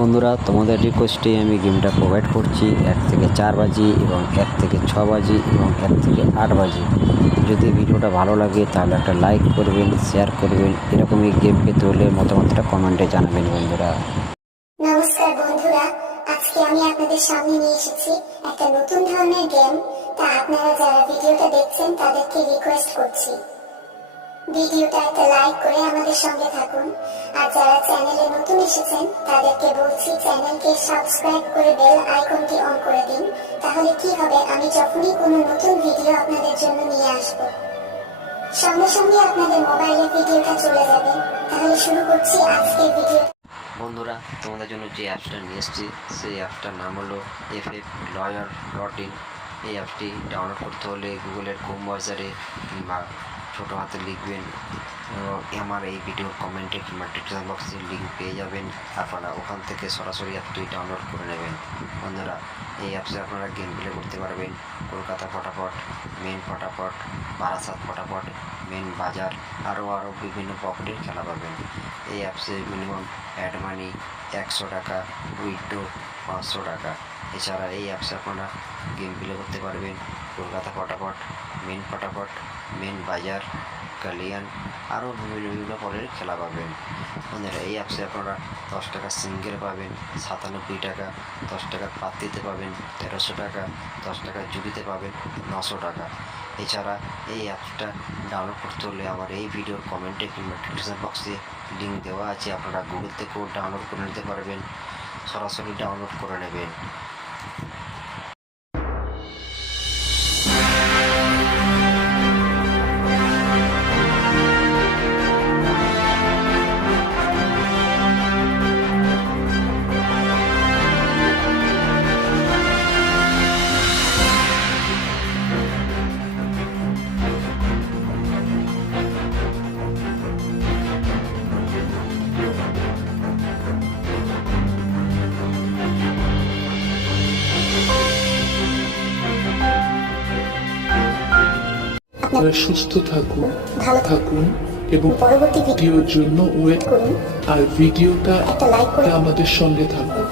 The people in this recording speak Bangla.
বন্ধুরা, তোমাদের রিকোয়েস্টে আমি গেমটা প্রোভাইড করছি 1 থেকে 4 বাজি এবং 1 থেকে 6 বাজি এবং 1 থেকে 8 বাজি। যদি ভিডিওটা ভালো লাগে তাহলে একটা লাইক করবেন, শেয়ার করবেন। এরকমই গেম পেতে হলে মতামতটা কমেন্টে জানাবেন বন্ধুরা। নমস্কার বন্ধুরা, আজকে আমি আপনাদের সামনে নিয়ে এসেছি একটা নতুন ধরনের গেম। তা আপনারা যারা ভিডিওটা দেখছেন তাদেরকে রিকোয়েস্ট করছি ভিডিওটা একটা লাইক করে আমাদের সঙ্গে থাকুন। আর যারা চ্যানেলে নতুন এসেছেন তাদেরকে বলছি চ্যানেলকে সাবস্ক্রাইব করে বেল আইকনটি অন করে দিন। তাহলে কি হবে, আমি যখনই কোনো নতুন ভিডিও আপনাদের জন্য নিয়ে আসব সঙ্গে সঙ্গে আপনাদের মোবাইলে ভিডিওটা চলে যাবে। তাহলে শুরু করছি আজকের ভিডিও। বন্ধুরা, তোমাদের জন্য যে অ্যাপসটা নিয়ে এসেছি সেই অ্যাপটার নাম হলো fflawyer.in। এই অ্যাপটি ডাউনলোড করতে হলে গুগলের ক্রোম ব্রাউজারে বা ছোটো হাতে লিখবেন এবং আমার এই ভিডিওর কমেন্টে কিংবা ডিসক্রিপশন বক্সে লিঙ্ক পেয়ে যাবেন। আপনারা ওখান থেকে সরাসরি অ্যাপটি ডাউনলোড করে নেবেন। বন্ধুরা, এই অ্যাপসে আপনারা গেম প্লে করতে পারবেন কলকাতা ফটাফট, মেন ফটাফট, বারাসাত ফটাফট, মেন বাজার, আরও বিভিন্ন পকেটের খেলা পাবেন। এই অ্যাপসে মিনিমাম অ্যাড মানি 100 টাকা, উইথড্র 500 টাকা। এছাড়া এই অ্যাপসে আপনারা গেম প্লে করতে পারবেন কলকাতা ফটাফট, মেন ফটাফট, মেন বাজার, কালিয়ান, আরও বিভিন্ন পরের খেলা পাবেন। বন্ধুরা, এই অ্যাপসে আপনারা 10 টাকা সিঙ্গেল পাবেন, 97 টাকা, 10 টাকা পাত্তিতে পাবেন 1300 টাকা, 10 টাকা জুড়িতে পাবেন 900 টাকা। এছাড়া এই অ্যাপসটা ডাউনলোড করতে হলে আমার এই ভিডিওর কমেন্টে কিংবা ডিসক্রিপশন বক্সে লিঙ্ক দেওয়া আছে। আপনারা গুগল থেকেও ডাউনলোড করে নিতে পারবেন, সরাসরি ডাউনলোড করে নেবেন। আপনারা সুস্থ থাকুন, ভালো থাকুন এবং পরবর্তী ভিডিওর জন্য ওয়েট করুন আর ভিডিওটা একটা লাইক করে আমাদের সঙ্গে থাকুন।